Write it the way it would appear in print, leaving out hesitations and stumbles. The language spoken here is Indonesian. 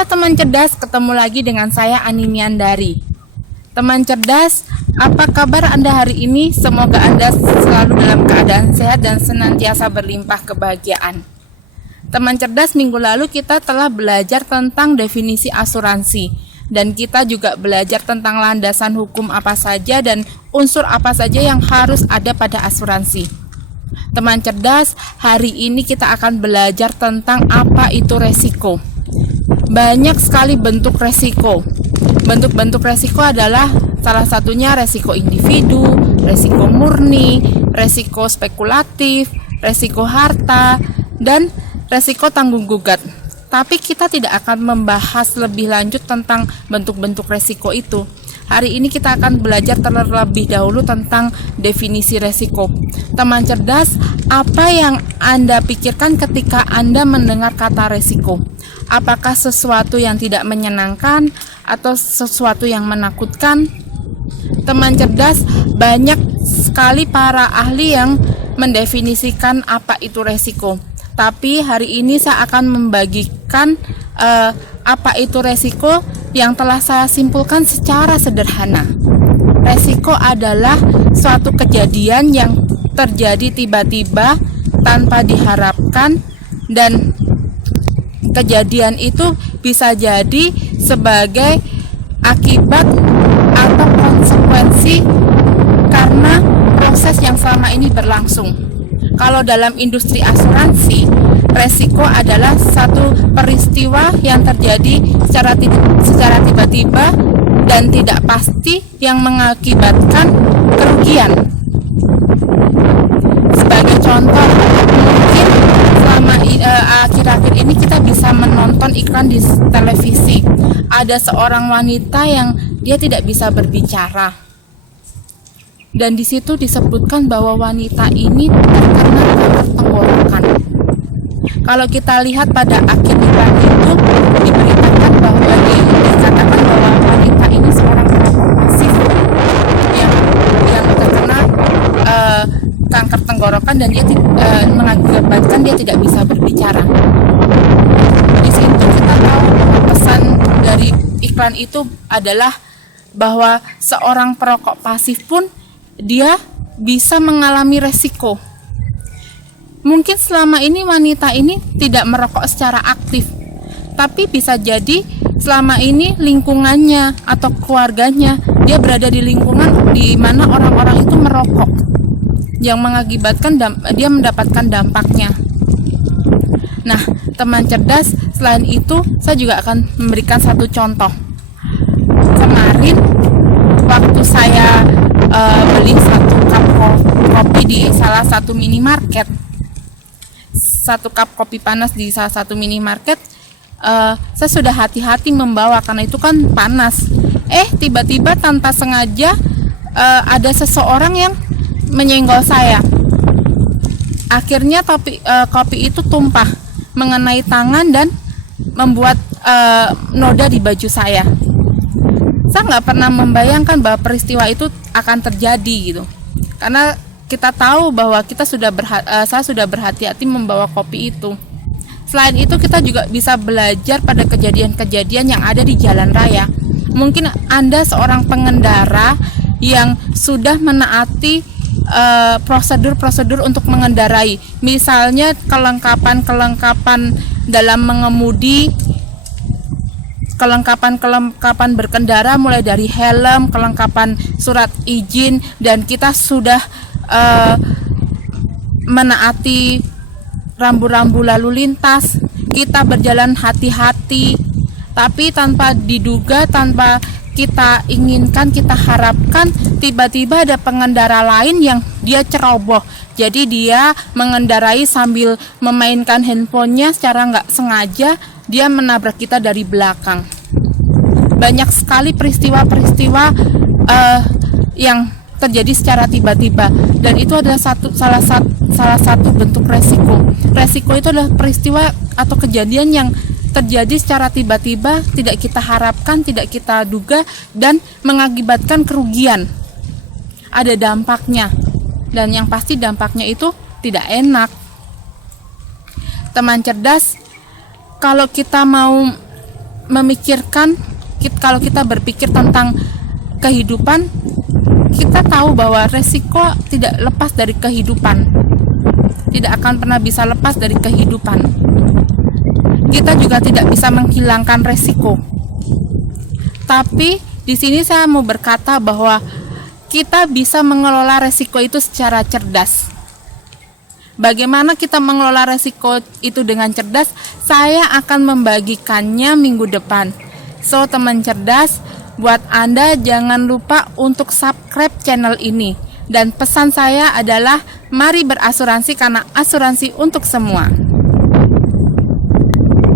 Halo teman cerdas, ketemu lagi dengan saya Animiandari. Teman cerdas, apa kabar Anda hari ini? Semoga Anda selalu dalam keadaan sehat dan senantiasa berlimpah kebahagiaan. Teman cerdas, minggu lalu kita telah belajar tentang definisi asuransi, dan kita juga belajar tentang landasan hukum apa saja dan unsur apa saja yang harus ada pada asuransi. Teman cerdas, hari ini kita akan belajar tentang apa itu resiko. Banyak sekali bentuk resiko. Bentuk-bentuk resiko adalah salah satunya resiko individu, resiko murni, resiko spekulatif, resiko harta, dan resiko tanggung gugat. Tapi kita tidak akan membahas lebih lanjut tentang bentuk-bentuk resiko itu. Hari ini kita akan belajar terlebih dahulu tentang definisi resiko. Teman cerdas, apa yang Anda pikirkan ketika Anda mendengar kata resiko? Apakah sesuatu yang tidak menyenangkan atau sesuatu yang menakutkan? Teman cerdas, banyak sekali para ahli yang mendefinisikan apa itu resiko. Tapi hari ini saya akan membagikan apa itu resiko yang telah saya simpulkan secara sederhana. Resiko adalah suatu kejadian yang terjadi tiba-tiba tanpa diharapkan, dan kejadian itu bisa jadi sebagai akibat atau konsekuensi karena proses yang selama ini berlangsung. Kalau dalam industri asuransi, resiko adalah satu peristiwa yang terjadi secara tiba-tiba dan tidak pasti yang mengakibatkan kerugian. Sebagai contoh, mungkin selama akhir-akhir ini kita bisa menonton iklan di televisi. Ada seorang wanita yang dia tidak bisa berbicara, dan di situ disebutkan bahwa wanita ini terkena kanker tenggorokan. Kalau kita lihat pada akhir iklan itu diberitakan bahwa dikatakan bahwa wanita ini seorang pasif yang terkena kanker tenggorokan, dan dia mengakibatkan dia tidak bisa berbicara. Di situ kita tahu pesan dari iklan itu adalah bahwa seorang perokok pasif pun dia bisa mengalami resiko. Mungkin selama ini wanita ini tidak merokok secara aktif, tapi bisa jadi selama ini lingkungannya atau keluarganya dia berada di lingkungan di mana orang-orang itu merokok, yang mengakibatkan dia mendapatkan dampaknya. Nah, teman cerdas, selain itu saya juga akan memberikan satu contoh. Kemarin waktu saya beli satu cup kopi di salah satu minimarket, satu cup kopi panas di salah satu minimarket, saya sudah hati-hati membawa karena itu kan panas. Tiba-tiba tanpa sengaja ada seseorang yang menyenggol saya. Akhirnya kopi itu tumpah mengenai tangan dan membuat noda di baju saya. Saya nggak pernah membayangkan bahwa peristiwa itu akan terjadi gitu, karena kita tahu bahwa saya sudah berhati-hati membawa kopi itu. Selain itu kita juga bisa belajar pada kejadian-kejadian yang ada di jalan raya. Mungkin Anda seorang pengendara yang sudah menaati prosedur-prosedur untuk mengendarai, misalnya kelengkapan dalam mengemudi, kelengkapan berkendara mulai dari helm, kelengkapan surat izin, dan kita sudah menaati rambu-rambu lalu lintas. Kita berjalan hati-hati, tapi tanpa diduga, tanpa kita inginkan, kita harapkan, tiba-tiba ada pengendara lain yang dia ceroboh. Jadi dia mengendarai sambil memainkan handphonenya, secara nggak sengaja dia menabrak kita dari belakang. Banyak sekali peristiwa-peristiwa yang terjadi secara tiba-tiba, dan itu adalah salah satu bentuk resiko. Resiko itu adalah peristiwa atau kejadian yang terjadi secara tiba-tiba, tidak kita harapkan, tidak kita duga, dan mengakibatkan kerugian. Ada dampaknya, dan yang pasti dampaknya itu tidak enak. Teman cerdas, kalau kita mau memikirkan, kalau kita berpikir tentang kehidupan, kita tahu bahwa resiko tidak lepas dari kehidupan, tidak akan pernah bisa lepas dari kehidupan. Kita juga tidak bisa menghilangkan resiko. Tapi di sini saya mau berkata bahwa kita bisa mengelola resiko itu secara cerdas. Bagaimana kita mengelola resiko itu dengan cerdas? Saya akan membagikannya minggu depan. So, teman cerdas, buat Anda jangan lupa untuk subscribe channel ini. Dan pesan saya adalah mari berasuransi karena asuransi untuk semua.